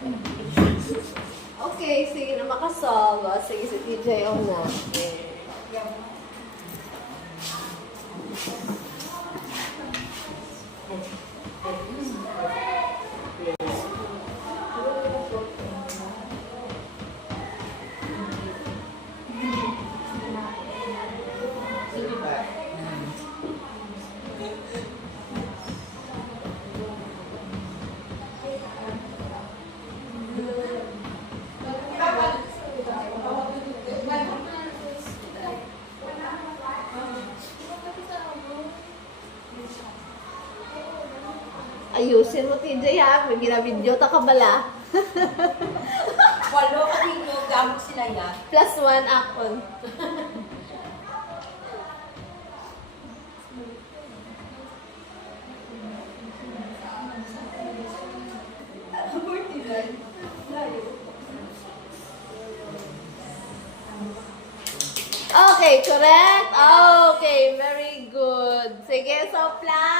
Okay, sige na makasolve. O, sige, si TJ on na. Ayusin mo, TJ, ha? May ginabidyo ta ka bala. Walo kasi yung gamot sila yan. +1 akon. Okay, correct? Okay, very good. Sige, so plan.